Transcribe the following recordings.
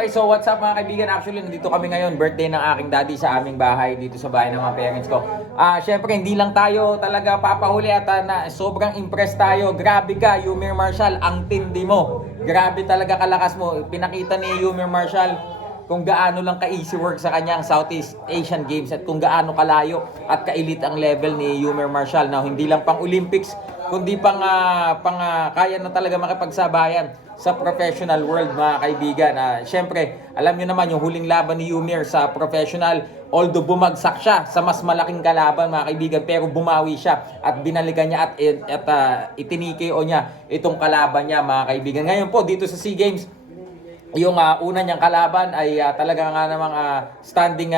Okay, so what's up mga kaibigan? Actually, nandito kami ngayon. Birthday ng aking daddy sa aming bahay, dito sa bahay ng mga parents ko. Syempre, hindi lang tayo talaga papahuli at sobrang impressed tayo. Grabe ka, Yumir Marshall, ang tindi mo. Grabe talaga kalakas mo. Pinakita ni Yumir Marshall kung gaano lang ka-easy work sa kanyang Southeast Asian Games at kung gaano kalayo at ka-elite ang level ni Yumir Marshall na hindi lang pang Olympics kundi kaya na talaga makipagsabayan sa professional world mga kaibigan. Siyempre, alam nyo naman yung huling laban ni Yumir sa professional, although bumagsak siya sa mas malaking kalaban mga kaibigan, pero bumawi siya at binalikan niya at itiniko niya itong kalaban niya mga kaibigan. Ngayon po dito sa SEA Games, yung una niyang kalaban ay talaga nga namang standing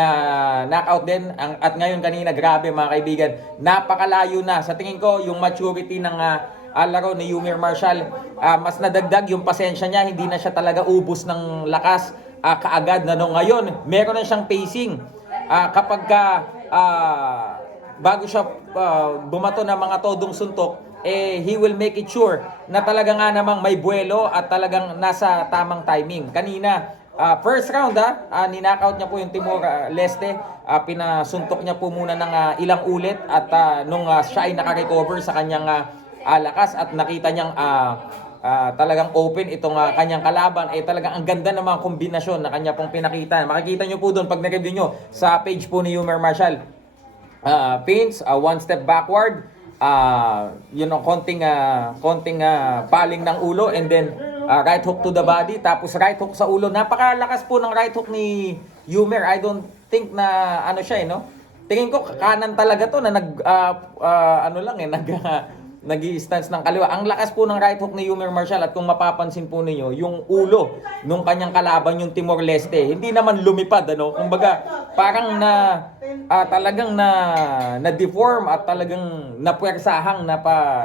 knockout din. At ngayon kanina, grabe mga kaibigan, napakalayo na. Sa tingin ko, yung maturity ng laro ni Yumir Marshall, mas nadagdag yung pasensya niya. Hindi na siya talaga ubos ng lakas kaagad na no. Ngayon, meron na siyang pacing. Kapag bago siya bumato ng mga todong suntok, he will make it sure na talaga nga namang may buwelo at talagang nasa tamang timing. Kanina, first round ninakaut niya po yung Timor Leste. Pinasuntok niya po muna ng ilang ulit at nung siya ay nakarecover sa kanyang lakas at nakita niyang talagang open itong kanyang kalaban, talagang ang ganda ng mga kombinasyon na kanya pong pinakita. Makikita niyo po doon pag na-review niyo sa page po ni Yumir Marshall. Paints, one step backward, konting paling ng ulo, and then right hook to the body, tapos right hook sa ulo. Napakalakas po ng right hook ni Yumir. I don't think na siya no. Tingin ko kanan talaga to na nag-i-stance ng kaliwa. Ang lakas po ng right hook ni Yumir Marshall, at kung mapapansin po ninyo, yung ulo nung kanyang kalaban, yung Timor Leste, hindi naman lumipad Kumbaga, parang talagang na-deform at talagang napuwersahang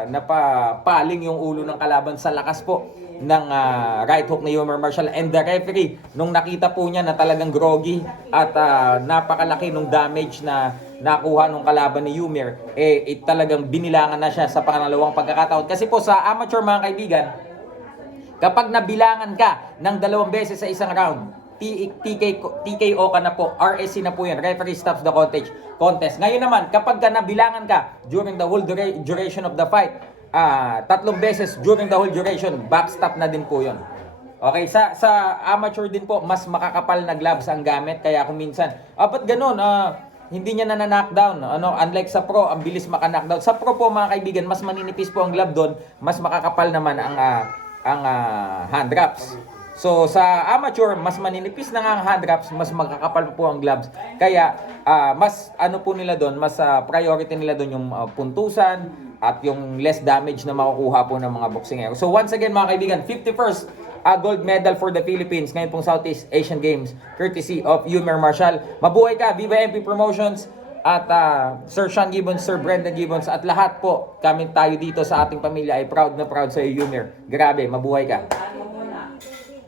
napapaling yung ulo ng kalaban sa lakas po ng right hook ni Yumir Marshall. And the referee, nung nakita po niya na talagang groggy at napakalaki nung damage na nakuha nung kalaban ni Yumir, talagang binilangan na siya sa pangalawang pagkakataon. Kasi po sa amateur mga kaibigan, kapag nabilangan ka ng 2 beses sa isang round, TKO ka na po, RSC na po yan, referee stops the contest. Ngayon naman, kapag nabilangan ka during the whole duration of the fight, 3 beses during the whole duration, backstop na din po yun. Okay, sa amateur din po, mas makakapal na gloves ang gamit, kaya kung minsan, ba't ganun, hindi niya na-knockdown. Unlike sa pro, ang bilis maka-knockdown. Sa pro po mga kaibigan, mas maninipis po ang glove doon, mas makakapal naman ang hand wraps. So sa amateur, mas maninipis na nga ang hand wraps, mas makakapal po ang gloves. Kaya mas po nila doon, mas priority nila doon yung puntusan at yung less damage na makukuha po ng mga boksingero. So once again mga kaibigan, 51st gold medal for the Philippines ngayon pong Southeast Asian Games, courtesy of Yumir Marshall. Mabuhay ka, Viva MP Promotions, at Sir Sean Gibbons, Sir Brendan Gibbons, at lahat po kami tayo dito sa ating pamilya ay proud na proud sa iyo, Yumir. Grabe, mabuhay ka.